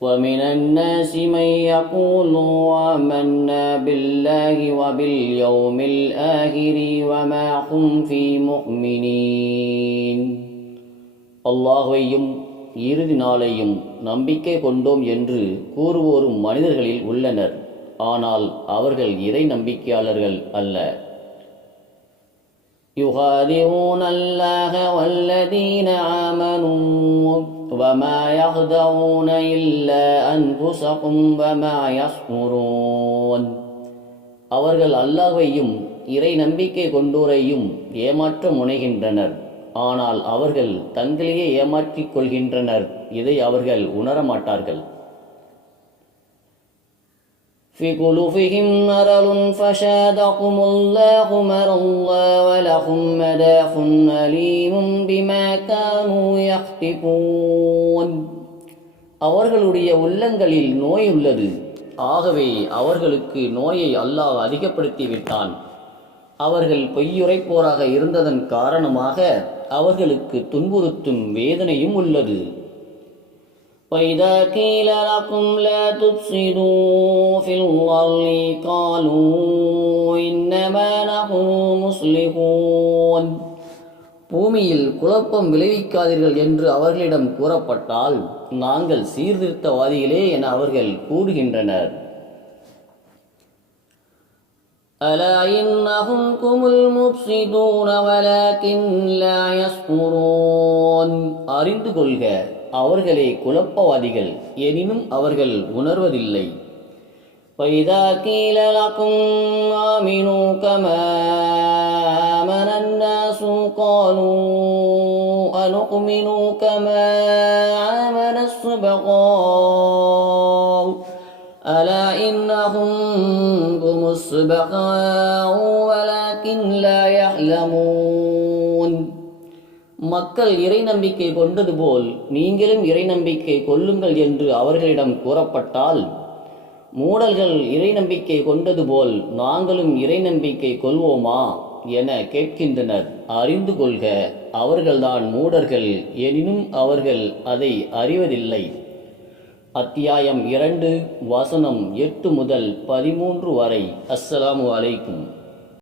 ومن الناس من يقول آمنا بالله وباليوم الآخر وما هم في مؤمنين அல்லாஹையும் இறுதி நாளையும் நம்பிக்கை கொண்டோம் என்று கூறுவோரும் மனிதர்களில் உள்ளனர் ஆனால் அவர்கள் இறை நம்பிக்கையாளர்கள் அல்ல يخادعون الله والذين آمنوا وما يخدعون إلا أنفسهم وما يشعرون அவர்கள் அல்லாஹ்வையும் இறை நம்பிக்கை கொண்டோரையும் ஏமாற்ற முனைகின்றனர் ஆனால் அவர்கள் தங்களையே ஏமாற்றிக் கொள்கின்றனர் இதை அவர்கள் உணரமாட்டார்கள் في قلوبهم مرض فشادهم الله مرضا ولهم مداف أليم بما كانوا يخطئون அவர்களுடைய உள்ளங்களில் நோய் உள்ளது ஆகவே அவர்களுக்கு நோயை அல்லாஹ் அதிகப்படுத்தி விட்டான் அவர்கள் பொய்யுரைப்போராக இருந்ததன் காரணமாக அவர்களுக்கு துன்புறுத்தும் வேதனையும் உள்ளது وإذا قيل لكم لا تفسدوا في الأرض قالوا إنما نحن مصلحون பூமியில் குழப்பம் விளைவிக்காதீர்கள் என்று அவர்களிடம் கூறப்பட்டால் நாங்கள் சீர்திருத்தவாதிகளே என அவர்கள் கூறுகின்றனர் ألا إنهم هم المفسدون ولكن لا يشكرون அறிந்து கொள்க அவர்களே குழப்பவாதிகள் எனினும் அவர்கள் உணர்வதில்லை وإذا قيل لكم آمنوا كما آمن الناس قالوا أنؤمن كما آمن السبقاء ألا إنهم هم السبقاء ولكن لا يعلمون மக்கள் இறை நம்பிக்கை கொண்டது போல் நீங்களும் இறை நம்பிக்கை கொள்ளுங்கள் என்று அவர்களிடம் கூறப்பட்டால் மூடல்கள் இறை நம்பிக்கை கொண்டது போல் நாங்களும் இறை நம்பிக்கை கொள்வோமா என கேட்கின்றனர். அறிந்து கொள்க அவர்கள்தான் மூடர்கள் எனினும் அவர்கள் அதை அறிவதில்லை. அத்தியாயம் இரண்டு வசனம் எட்டு முதல் பதிமூன்று வரை. அஸ்ஸலாமு அலைக்கும்.